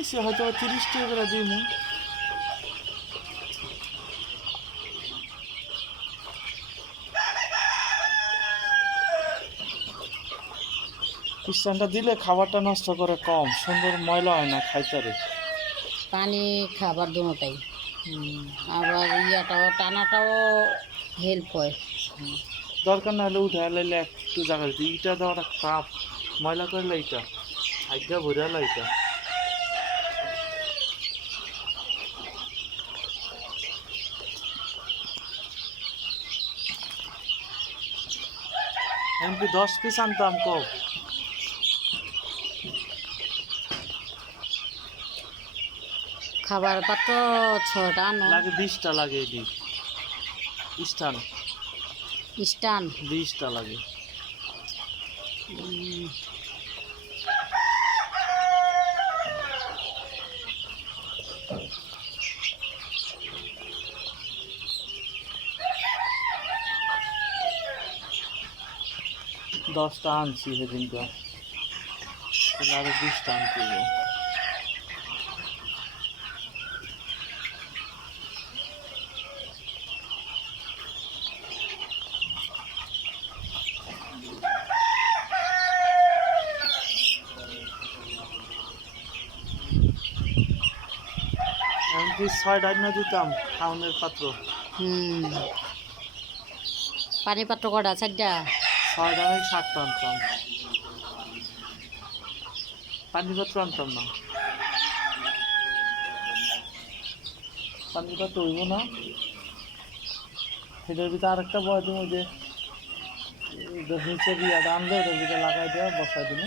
নিছি হয়তো 30 টাকা করে দিমু। পিস্টানটা দিলে খাবারটা নষ্ট করে কম, সুন্দর ময়লা হয় না খাইতারে। পানি খাবার দুটোটাই, আবার ইয়াটাও টানাটাও হেল্প হয়। দরকার না হলে উঠে লাইলে একটু জায়গা দিতে, ইটা দেওয়াটা কাপ ময়লা করলে ইটা আজ্ঞা ভরে এটা। এমনি 10 পিস আনতাম কব খাবার পাত্র 6টা আনো লাগে, 20টা লাগে। এদিক স্টান স্টান 20টা লাগে। দশটা আনছি সেদিনটা, আরো 20টা আনতে হবে। এমনকি 6টা আইনা দিতাম খাওয়ানোর পাত্র। পানি পাত্র কটা? 4টা। 6টা আমি 7টা আনতাম, পানি পাত্র আনতাম না। পানি পাত্র হইব না, সেটার ভিতরে আরেকটা বয় তুমি যে নিচে বিয়াটা আনলে ওটার ভিতরে লাগাই দেওয়া বসাই দিলে